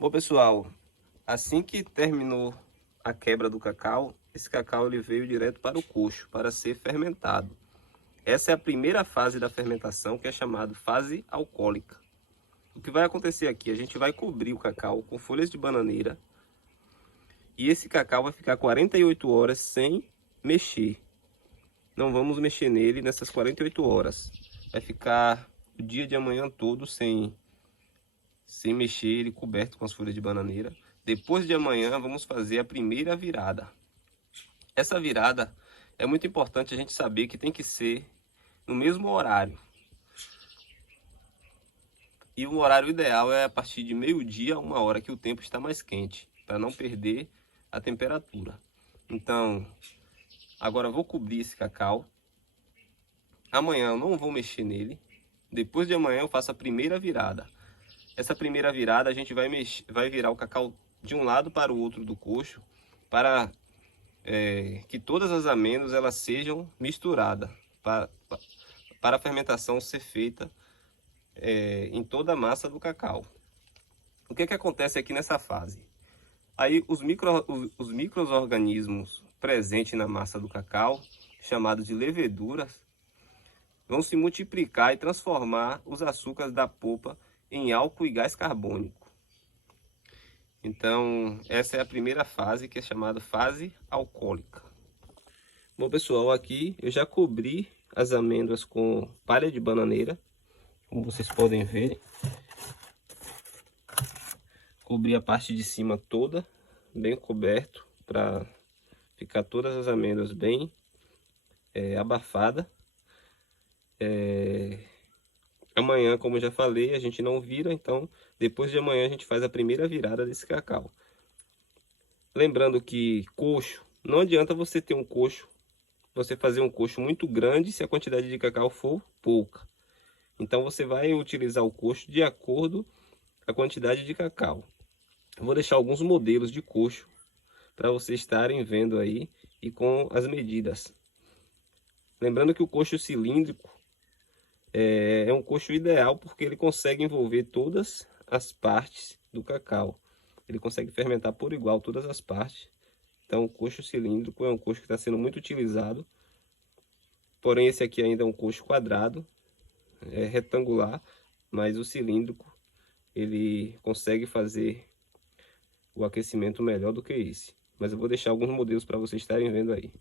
Bom, pessoal, assim que terminou a quebra do cacau, esse cacau ele veio direto para o coxo para ser fermentado. Essa é a primeira fase da fermentação, que é chamada fase alcoólica. O que vai acontecer aqui? A gente vai cobrir o cacau com folhas de bananeira e esse cacau vai ficar 48 horas sem mexer. Não vamos mexer nele nessas 48 horas. Vai ficar o dia de amanhã todo sem mexer, ele coberto com as folhas de bananeira. Depois de amanhã vamos fazer a primeira virada. Essa virada é muito importante a gente saber que tem que ser no mesmo horário. E o horário ideal é a partir de meio-dia a 1 hora, que o tempo está mais quente, para não perder a temperatura. Então, agora eu vou cobrir esse cacau. Amanhã eu não vou mexer nele. Depois de amanhã eu faço a primeira virada. Essa primeira virada a gente vai virar o cacau de um lado para o outro do coxo, para que todas as amêndoas elas sejam misturadas, para a fermentação ser feita em toda a massa do cacau. O que acontece aqui nessa fase? Aí os micro-organismos presentes na massa do cacau, chamados de leveduras, vão se multiplicar e transformar os açúcares da polpa em álcool e gás carbônico. Então, essa é a primeira fase, que é chamada fase alcoólica. Bom, pessoal, aqui eu já cobri as amêndoas com palha de bananeira, como vocês podem ver. Cobri a parte de cima toda, bem coberto, para ficar todas as amêndoas bem abafadas. Amanhã, como eu já falei, a gente não vira, então depois de amanhã a gente faz a primeira virada desse cacau. Lembrando que coxo, não adianta você ter um coxo, você fazer um coxo muito grande se a quantidade de cacau for pouca. Então você vai utilizar o coxo de acordo com a quantidade de cacau. Eu vou deixar alguns modelos de coxo para vocês estarem vendo aí e com as medidas. Lembrando que o coxo cilíndrico é um coxo ideal porque ele consegue envolver todas as partes do cacau. Ele consegue fermentar por igual todas as partes. Então o coxo cilíndrico é um coxo que está sendo muito utilizado. Porém esse aqui ainda é um coxo quadrado, retangular, mas o cilíndrico ele consegue fazer o aquecimento melhor do que esse. Mas eu vou deixar alguns modelos para vocês estarem vendo aí.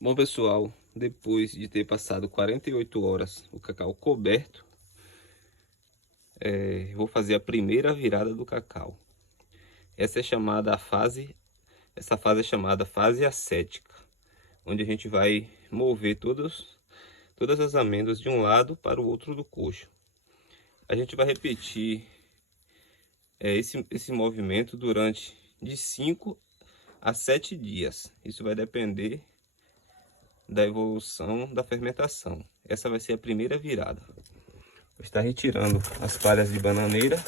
Bom, pessoal, depois de ter passado 48 horas o cacau coberto, vou fazer a primeira virada do cacau. Essa fase é chamada fase acética, onde a gente vai mover todas as amêndoas de um lado para o outro do coxo. A gente vai repetir esse movimento durante de 5 a 7 dias. Isso vai depender da evolução da fermentação. Essa vai ser a primeira virada. Vou estar retirando as palhas de bananeira.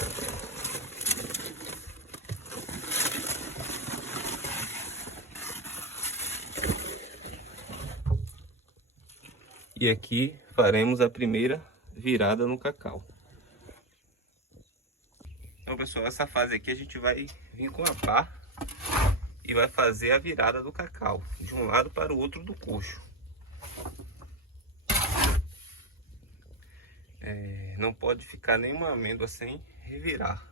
E aqui faremos a primeira virada no cacau. Então, pessoal, essa fase aqui a gente vai vir com a pá e vai fazer a virada do cacau de um lado para o outro do coxo. Não pode ficar nenhuma amêndoa sem revirar.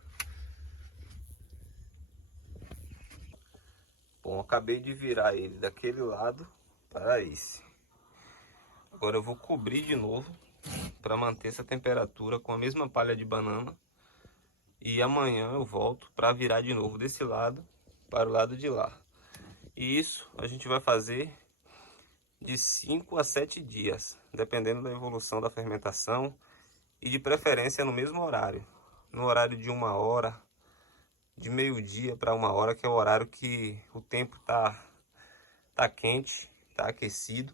Bom, acabei de virar ele daquele lado para esse. Agora eu vou cobrir de novo para manter essa temperatura com a mesma palha de banana. E amanhã eu volto para virar de novo desse lado para o lado de lá. E isso a gente vai fazer de 5 a 7 dias, dependendo da evolução da fermentação e de preferência no mesmo horário. No horário de 1 hora, de meio-dia para 1 hora, que é o horário que o tempo tá quente, tá aquecido,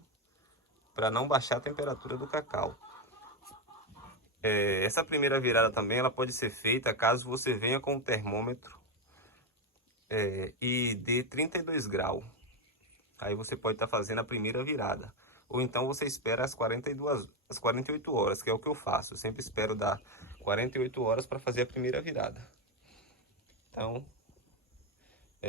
para não baixar a temperatura do cacau. Essa primeira virada também ela pode ser feita caso você venha com o termômetro e dê 32 graus. Aí você pode estar fazendo a primeira virada. Ou então você espera as 48 horas, que é o que eu faço. Eu sempre espero dar 48 horas para fazer a primeira virada. Então,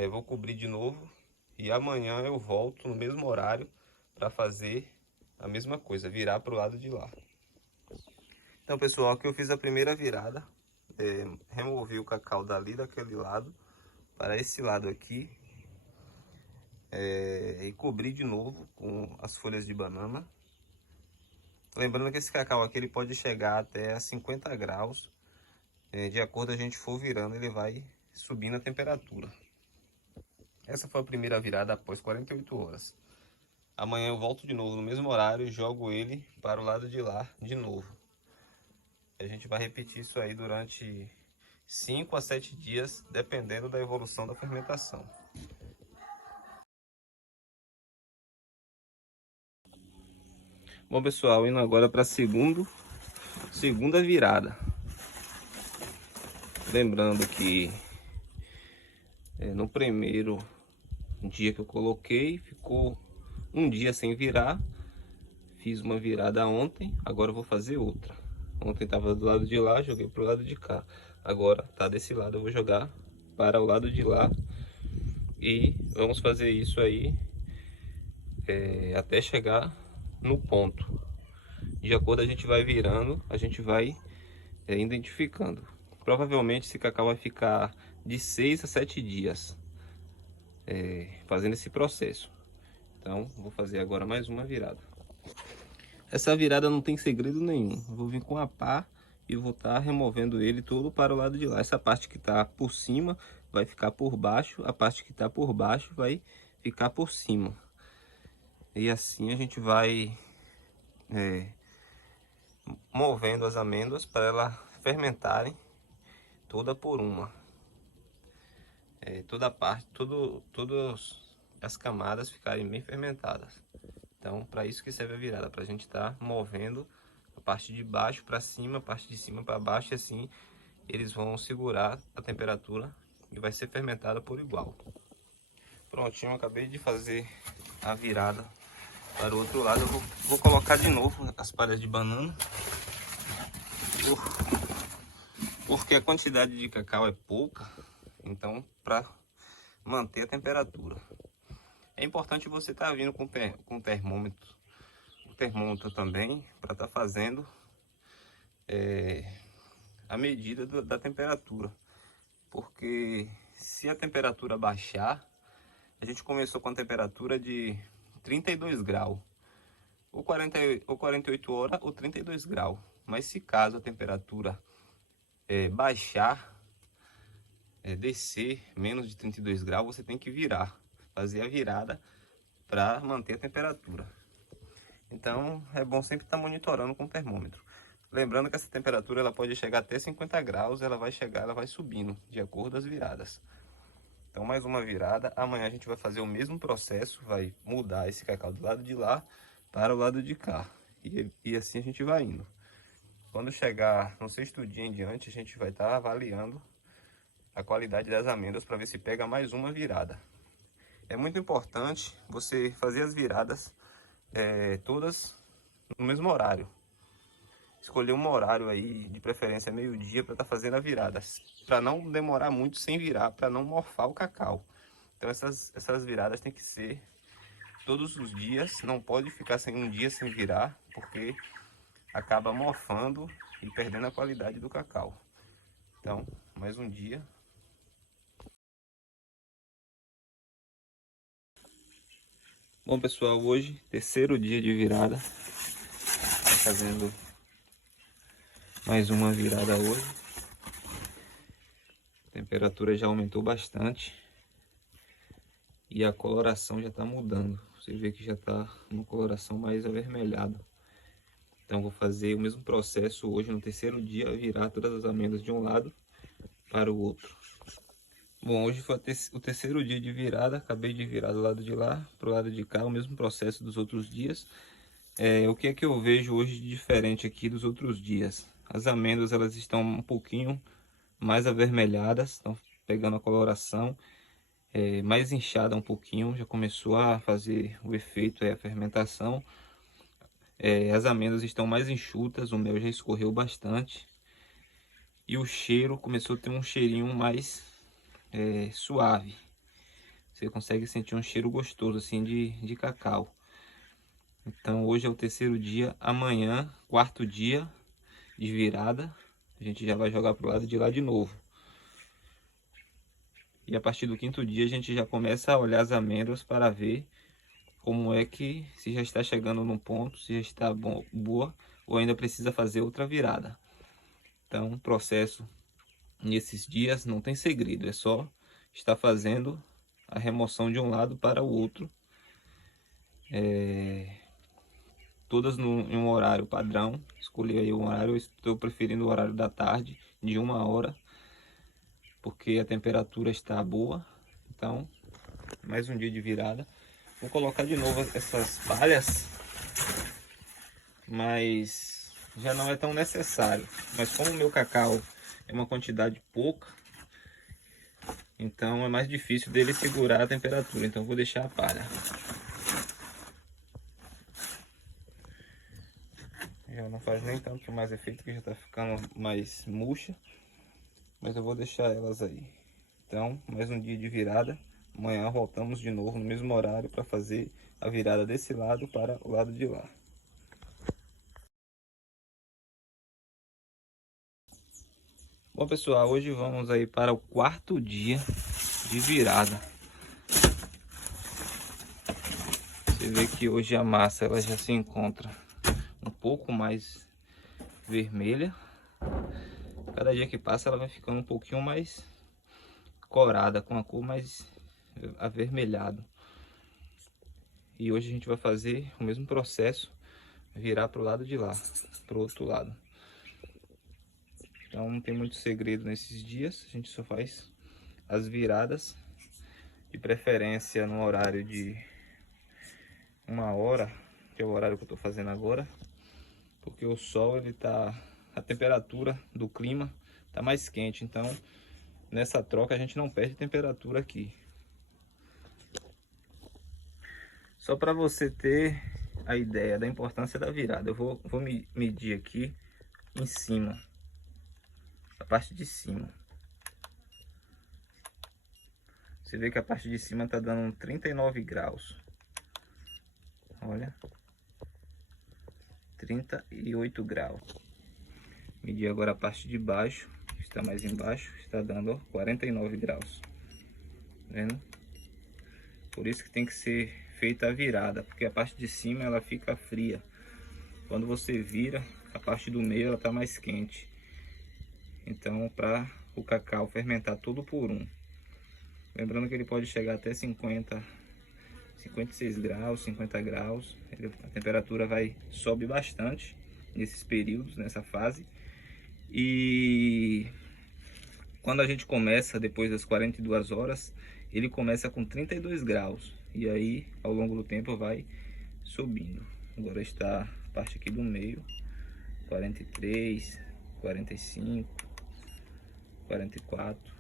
vou cobrir de novo e amanhã eu volto no mesmo horário para fazer a mesma coisa, virar para o lado de lá. Então, pessoal, aqui eu fiz a primeira virada, removi o cacau dali daquele lado para esse lado aqui, e cobri de novo com as folhas de banana. Lembrando que esse cacau aqui ele pode chegar até a 50 graus, de acordo a gente for virando, ele vai subindo a temperatura. Essa foi a primeira virada após 48 horas. Amanhã eu volto de novo no mesmo horário e jogo ele para o lado de lá de novo. A gente vai repetir isso aí durante 5 a 7 dias, dependendo da evolução da fermentação. Bom, pessoal, indo agora para a segunda virada. Lembrando que no primeiro dia que eu coloquei, ficou um dia sem virar. Fiz uma virada ontem, agora eu vou fazer outra. Ontem estava do lado de lá, joguei para o lado de cá. Agora tá desse lado, eu vou jogar para o lado de lá. E vamos fazer isso aí até chegar no ponto. De acordo a gente vai virando, a gente vai identificando. Provavelmente esse cacau vai ficar de 6 a 7 dias fazendo esse processo. Então vou fazer agora mais uma virada. Essa virada não tem segredo nenhum. Eu vou vir com a pá e vou estar removendo ele todo para o lado de lá. Essa parte que está por cima vai ficar por baixo, a parte que está por baixo vai ficar por cima. E assim a gente vai movendo as amêndoas para elas fermentarem toda por uma. Toda parte, todas as camadas ficarem bem fermentadas. Então, para isso que serve a virada, para a gente estar movendo a parte de baixo para cima, a parte de cima para baixo, e assim eles vão segurar a temperatura e vai ser fermentada por igual. Prontinho, eu acabei de fazer a virada para o outro lado. Eu vou colocar de novo as palhas de banana, porque a quantidade de cacau é pouca, então para manter a temperatura. É importante você estar vindo com o termômetro também, para estar fazendo a medida da temperatura. Porque se a temperatura baixar, a gente começou com a temperatura de 32 graus, ou 48 horas, ou 32 graus. Mas se caso a temperatura baixar, descer menos de 32 graus, você tem que virar, fazer a virada para manter a temperatura. Então é bom sempre estar monitorando com o termômetro. Lembrando que essa temperatura ela pode chegar até 50 graus, ela vai subindo de acordo com as viradas. Então mais uma virada, amanhã a gente vai fazer o mesmo processo, vai mudar esse cacau do lado de lá para o lado de cá. E assim a gente vai indo. Quando chegar no sexto dia em diante, a gente vai estar avaliando a qualidade das amêndoas para ver se pega mais uma virada. É muito importante você fazer as viradas todas no mesmo horário. Escolher um horário aí, de preferência meio-dia, para estar fazendo a virada, para não demorar muito sem virar, para não morfar o cacau. Então essas viradas tem que ser todos os dias, não pode ficar sem um dia sem virar, porque acaba morfando e perdendo a qualidade do cacau. Então, mais um dia. Bom, pessoal, hoje, terceiro dia de virada, fazendo mais uma virada hoje. A temperatura já aumentou bastante e a coloração já está mudando. Você vê que já está uma coloração mais avermelhada. Então vou fazer o mesmo processo hoje no terceiro dia, virar todas as amêndoas de um lado para o outro. Bom, hoje foi o terceiro dia de virada, acabei de virar do lado de lá para o lado de cá, o mesmo processo dos outros dias. O que é que eu vejo hoje de diferente aqui dos outros dias? as amêndoas elas estão um pouquinho mais avermelhadas, estão pegando a coloração, mais inchada um pouquinho, já começou a fazer o efeito, a fermentação. As amêndoas estão mais enxutas, o mel já escorreu bastante. E o cheiro começou a ter um cheirinho mais suave. Você consegue sentir um cheiro gostoso assim de cacau. Então hoje é o terceiro dia, amanhã, quarto dia de virada, a gente já vai jogar pro lado de lá de novo. E a partir do quinto dia a gente já começa a olhar as amêndoas para ver como é que, se já está chegando no ponto, se já está boa ou ainda precisa fazer outra virada. Então o processo nesses dias não tem segredo, é só estar fazendo a remoção de um lado para o outro. Todas em um horário padrão. Escolhi aí um horário, eu estou preferindo o horário da tarde, de 1 hora, porque a temperatura está boa. Então, mais um dia de virada. Vou colocar de novo essas palhas, mas já não é tão necessário. Mas como o meu cacau é uma quantidade pouca, então é mais difícil dele segurar a temperatura. Então vou deixar a palha. Já não faz nem tanto mais efeito, que já tá ficando mais murcha. Mas eu vou deixar elas aí. Então, mais um dia de virada. Amanhã voltamos de novo no mesmo horário para fazer a virada desse lado para o lado de lá. Bom pessoal, hoje vamos aí para o quarto dia de virada. Você vê que hoje a massa ela já se encontra um pouco mais vermelha. Cada dia que passa ela vai ficando um pouquinho mais corada, com a cor mais avermelhado. E hoje a gente vai fazer o mesmo processo, virar para o lado de lá, para o outro lado. Então não tem muito segredo nesses dias, a gente só faz as viradas, de preferência no horário de 1 hora, que é o horário que eu estou fazendo agora, porque o sol a temperatura do clima tá mais quente, então nessa troca a gente não perde temperatura aqui. Só para você ter a ideia da importância da virada, eu vou medir aqui em cima, a parte de cima. Você vê que a parte de cima tá dando 39 graus. Olha, 38 graus. Medir agora a parte de baixo, que está mais embaixo, está dando, ó, 49 graus. Tá vendo? Por isso que tem que ser feita a virada, porque a parte de cima ela fica fria. Quando você vira, a parte do meio ela tá mais quente. Então, para o cacau fermentar tudo por um. Lembrando que ele pode chegar até 56 graus, 50 graus. A temperatura sobe bastante nesses períodos, nessa fase. E quando a gente começa, depois das 42 horas, ele começa com 32 graus. E aí, ao longo do tempo, vai subindo. Agora está a parte aqui do meio, 43, 45, 44.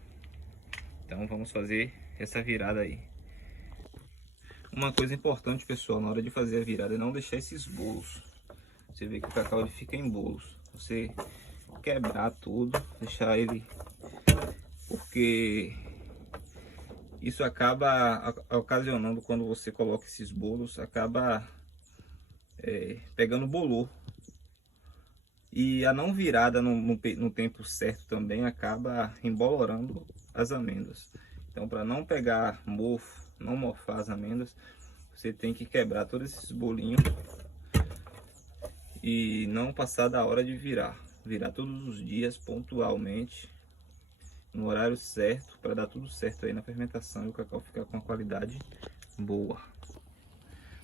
Então vamos fazer essa virada aí. Uma coisa importante, pessoal, na hora de fazer a virada é não deixar esses bolos. Você vê que o cacau ele fica em bolos. Você quebrar tudo, deixar ele, porque isso acaba ocasionando, quando você coloca esses bolos, acaba pegando bolor. E a não virada no tempo certo também acaba embolorando as amêndoas. Então, para não pegar mofo, não mofar as amêndoas, você tem que quebrar todos esses bolinhos e não passar da hora de virar. Virar todos os dias pontualmente, no horário certo, para dar tudo certo aí na fermentação e o cacau ficar com uma qualidade boa.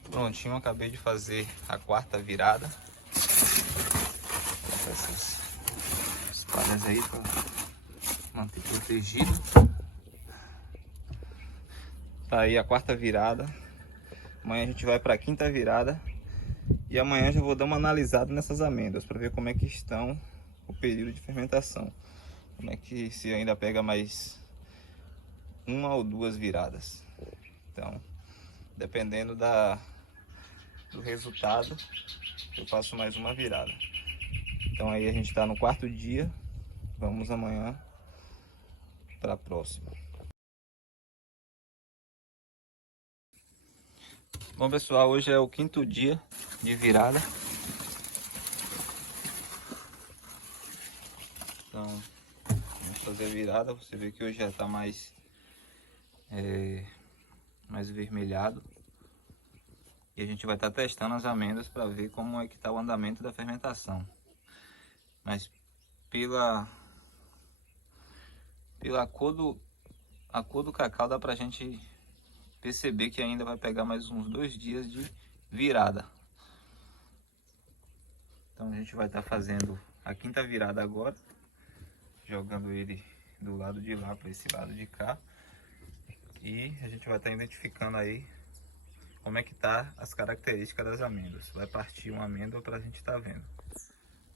Prontinho, acabei de fazer a quarta virada. Essas palhas aí para manter protegido. Tá aí a quarta virada. Amanhã a gente vai para a quinta virada. E amanhã já vou dar uma analisada nessas amêndoas para ver como é que estão o período de fermentação. Como é que se ainda pega mais uma ou duas viradas. Então, dependendo do resultado, eu faço mais uma virada. Então aí a gente está no quarto dia, vamos amanhã para a próxima. Bom pessoal, hoje é o quinto dia de virada. Então vamos fazer a virada. Você vê que hoje já está mais vermelhado. E a gente vai estar testando as amêndoas para ver como é que está o andamento da fermentação. Mas pela a cor do cacau dá pra gente perceber que ainda vai pegar mais uns 2 dias de virada. Então a gente vai estar fazendo a quinta virada agora, jogando ele do lado de lá para esse lado de cá. E a gente vai estar identificando aí como é que tá as características das amêndoas. Vai partir uma amêndoa para a gente estar vendo.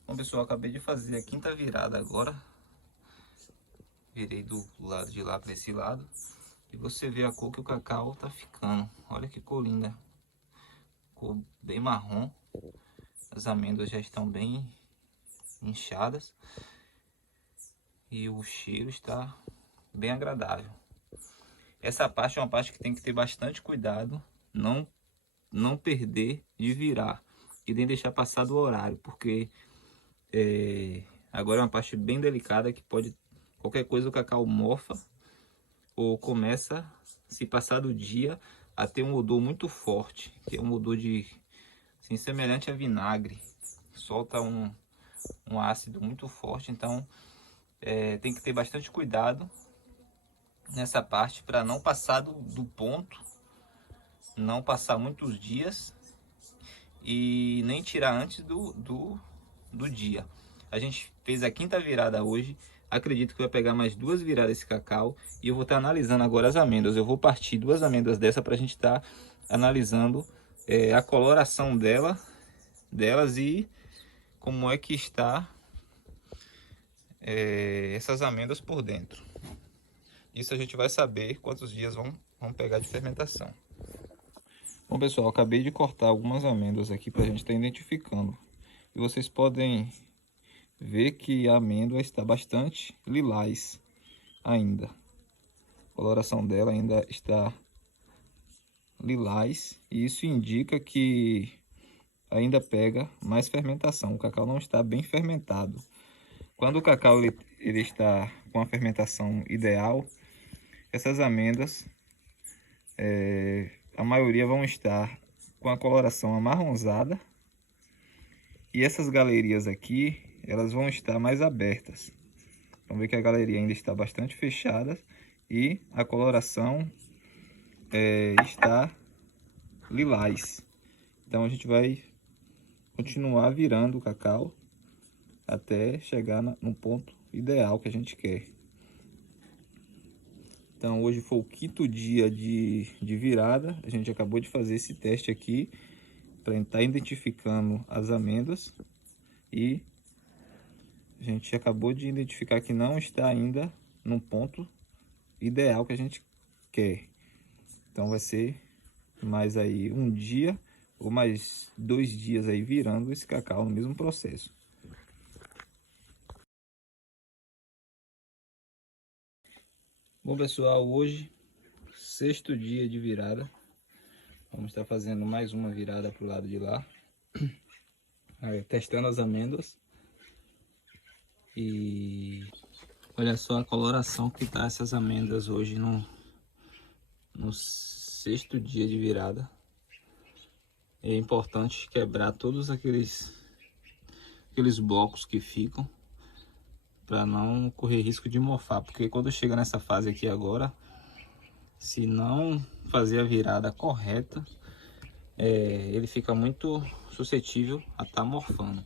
Bom pessoal, acabei de fazer a quinta virada agora. Virei do lado de lá para esse lado. E você vê a cor que o cacau tá ficando. Olha que cor linda. Cor bem marrom. As amêndoas já estão bem inchadas. E o cheiro está bem agradável. Essa parte é uma parte que tem que ter bastante cuidado. Não perder de virar. E nem deixar passar do horário. Porque agora é uma parte bem delicada que pode... Qualquer coisa o cacau mofa. Ou começa, se passar do dia, a ter um odor muito forte, que é um odor assim, semelhante a vinagre. Solta um ácido muito forte, então tem que ter bastante cuidado nessa parte para não passar do ponto, não passar muitos dias e nem tirar antes do dia. A gente fez a quinta virada hoje. Acredito que vai pegar mais 2 viradas esse cacau. E eu vou estar analisando agora as amêndoas. Eu vou partir 2 amêndoas dessa para a gente estar analisando a coloração delas e como é que está essas amêndoas por dentro. Isso a gente vai saber quantos dias vão pegar de fermentação. Bom pessoal, acabei de cortar algumas amêndoas aqui para a gente estar identificando. E vocês podem ver que a amêndoa está bastante lilás ainda. A coloração dela ainda está lilás e isso indica que ainda pega mais fermentação. O cacau não está bem fermentado. Quando o cacau ele está com a fermentação ideal, essas amêndoas, a maioria vão estar com a coloração amarronzada e essas galerias aqui, elas vão estar mais abertas. Vamos ver que a galeria ainda está bastante fechada e a coloração está lilás. Então a gente vai continuar virando o cacau até chegar no ponto ideal que a gente quer. Então hoje foi o quinto dia de virada. A gente acabou de fazer esse teste aqui para estar identificando as amêndoas e a gente acabou de identificar que não está ainda no ponto ideal que a gente quer. Então vai ser mais aí um dia ou mais 2 dias aí virando esse cacau no mesmo processo. Bom pessoal, hoje 6º dia de virada. Vamos estar fazendo mais uma virada para o lado de lá, testando as amêndoas. E olha só a coloração que tá essas amêndoas hoje no 6º dia de virada. É importante quebrar todos aqueles blocos que ficam para não correr risco de mofar, porque quando chega nessa fase aqui agora, se não fazer a virada correta, ele fica muito suscetível a estar morfando,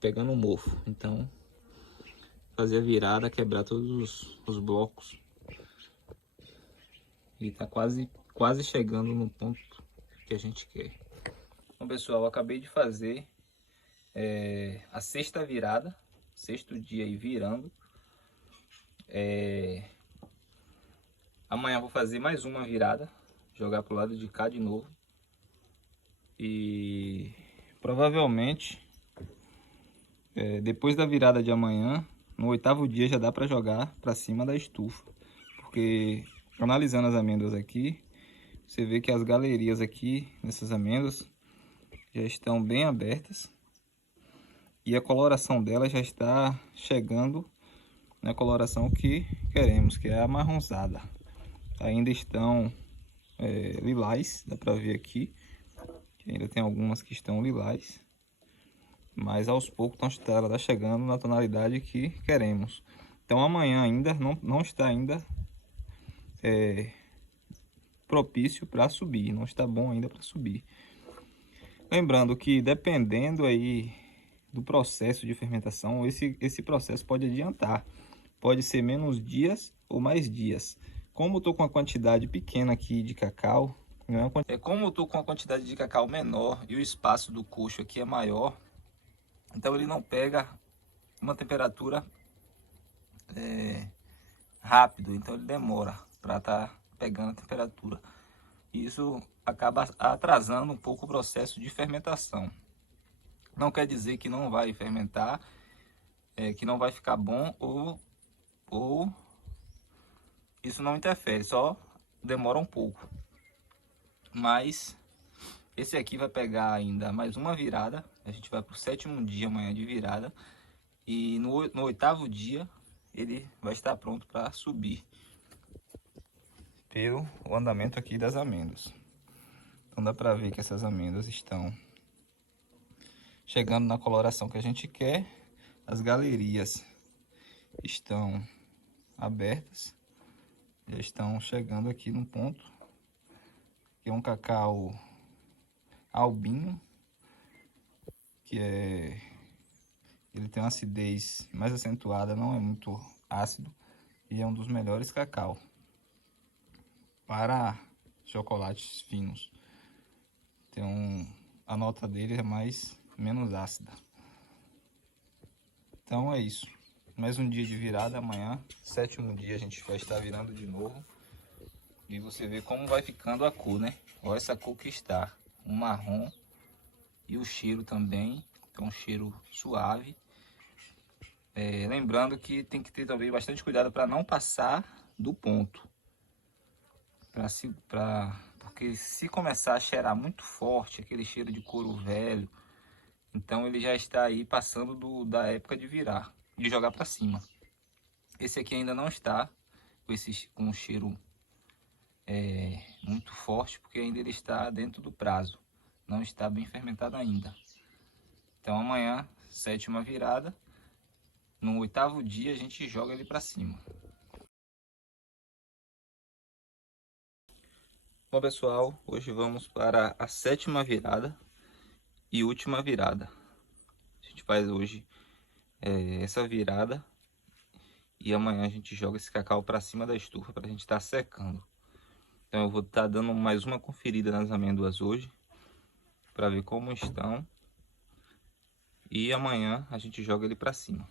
pegando mofo. Então fazer a virada, quebrar todos os blocos e tá quase chegando no ponto que a gente quer. Bom pessoal, eu acabei de fazer a sexta virada, sexto dia aí virando. Amanhã vou fazer mais uma virada, jogar pro lado de cá de novo. E provavelmente depois da virada de amanhã, no oitavo dia já dá para jogar para cima da estufa. Porque analisando as amêndoas aqui, você vê que as galerias aqui nessas amêndoas já estão bem abertas. E a coloração dela já está chegando na coloração que queremos, que é a amarronzada. Ainda estão lilás, dá para ver aqui. Ainda tem algumas que estão lilás. Mas aos poucos ela está chegando na tonalidade que queremos. Então amanhã ainda não está ainda propício para subir, não está bom ainda para subir. Lembrando que dependendo aí do processo de fermentação, esse processo pode adiantar, pode ser menos dias ou mais dias. Como eu estou com uma quantidade pequena aqui de cacau, como eu estou com a quantidade de cacau menor e o espaço do coxo aqui é maior, então ele não pega uma temperatura rápido, então ele demora para estar pegando a temperatura. Isso acaba atrasando um pouco o processo de fermentação. Não quer dizer que não vai fermentar, que não vai ficar bom ou isso não interfere, só demora um pouco. Mas esse aqui vai pegar ainda mais uma virada. A gente vai para o sétimo dia amanhã de virada. E no oitavo dia ele vai estar pronto para subir pelo andamento aqui das amêndoas. Então dá para ver que essas amêndoas estão chegando na coloração que a gente quer. As galerias estão abertas, já estão chegando aqui no ponto que é um cacau albino, que ele tem uma acidez mais acentuada, não é muito ácido e é um dos melhores cacau para chocolates finos. A nota dele é menos ácida. Então é isso. Mais um dia de virada amanhã. Sétimo dia a gente vai estar virando de novo. E você vê como vai ficando a cor, né? Olha essa cor que está. Um marrom. E o cheiro também. É um cheiro suave. Lembrando que tem que ter também bastante cuidado para não passar do ponto. Porque se começar a cheirar muito forte, aquele cheiro de couro velho, então ele já está aí passando da época de virar, de jogar para cima. Esse aqui ainda não está com um cheiro muito forte, porque ainda ele está dentro do prazo, não está bem fermentado ainda. Então amanhã, sétima virada, no oitavo dia a gente joga ele para cima. Bom pessoal, hoje vamos para a sétima virada e última virada. A gente faz hoje essa virada e amanhã a gente joga esse cacau para cima da estufa para a gente estar secando. Então eu vou estar dando mais uma conferida nas amêndoas hoje para ver como estão e amanhã a gente joga ele para cima.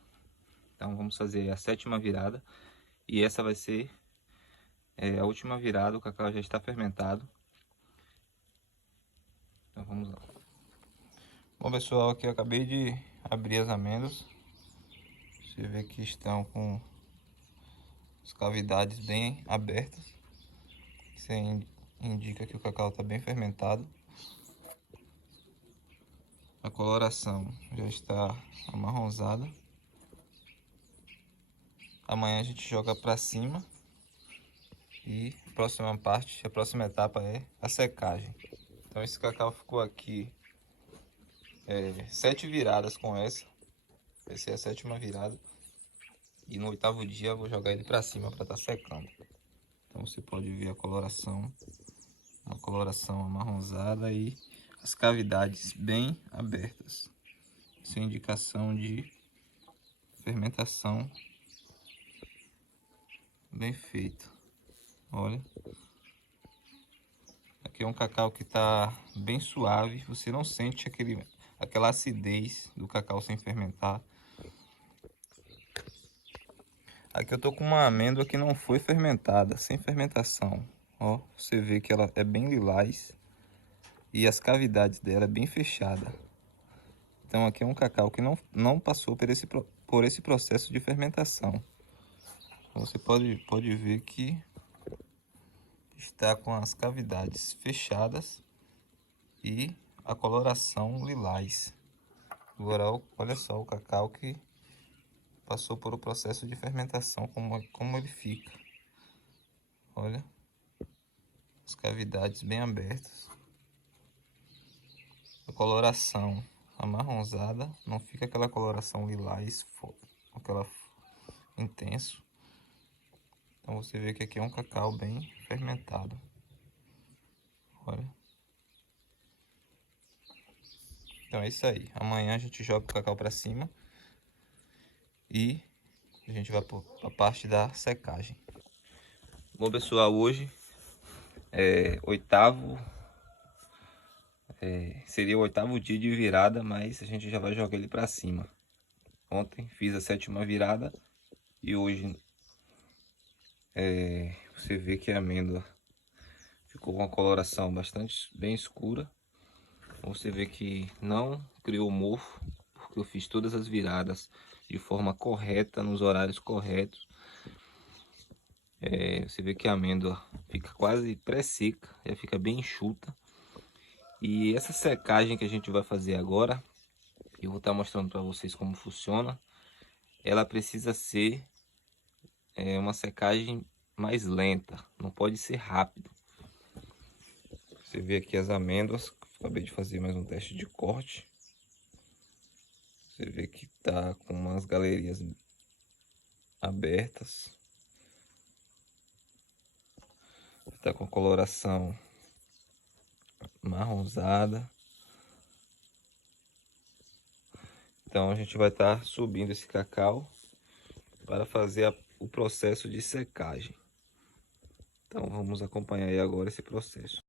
Então vamos fazer a sétima virada e essa vai ser a última virada. O cacau já está fermentado. Então vamos lá. Bom pessoal, aqui eu acabei de abrir as amêndoas. Você vê que estão com as cavidades bem abertas. Isso indica que o cacau está bem fermentado. A coloração já está amarronzada. Amanhã a gente joga para cima e a próxima etapa é a secagem. Então esse cacau ficou aqui 7 viradas com essa. Essa é a sétima virada. E no oitavo dia eu vou jogar ele para cima para estar secando. Então você pode ver a coloração, uma coloração amarronzada e as cavidades bem abertas. Isso é indicação de fermentação bem feita. Olha, aqui é um cacau que está bem suave, você não sente aquela acidez do cacau sem fermentar. Aqui eu tô com uma amêndoa que não foi fermentada, sem fermentação. Ó, você vê que ela é bem lilás e as cavidades dela é bem fechada. Então aqui é um cacau que não passou por esse processo de fermentação. Você pode ver que está com as cavidades fechadas e a coloração lilás. Agora olha só o cacau que passou por o processo de fermentação, como ele fica. Olha, as cavidades bem abertas. A coloração amarronzada, não fica aquela coloração lilás, aquela intenso. Então você vê que aqui é um cacau bem fermentado. Olha. Então é isso aí. Amanhã a gente joga o cacau para cima e a gente vai para a parte da secagem. Bom, pessoal, hoje é seria o 8º dia de virada, mas a gente já vai jogar ele para cima. Ontem fiz a 7ª virada e hoje você vê que a amêndoa ficou com uma coloração bastante bem escura. Você vê que não criou mofo, porque eu fiz todas as viradas de forma correta, nos horários corretos. Você vê que a amêndoa fica quase pré-seca, já fica bem enxuta. E essa secagem que a gente vai fazer agora, eu vou estar mostrando para vocês como funciona. Ela precisa ser uma secagem mais lenta, não pode ser rápido. Você vê aqui as amêndoas, acabei de fazer mais um teste de corte. Você vê que tá com umas galerias abertas. Tá com coloração marronzada. Então a gente vai estar subindo esse cacau para fazer o processo de secagem. Então vamos acompanhar aí agora esse processo.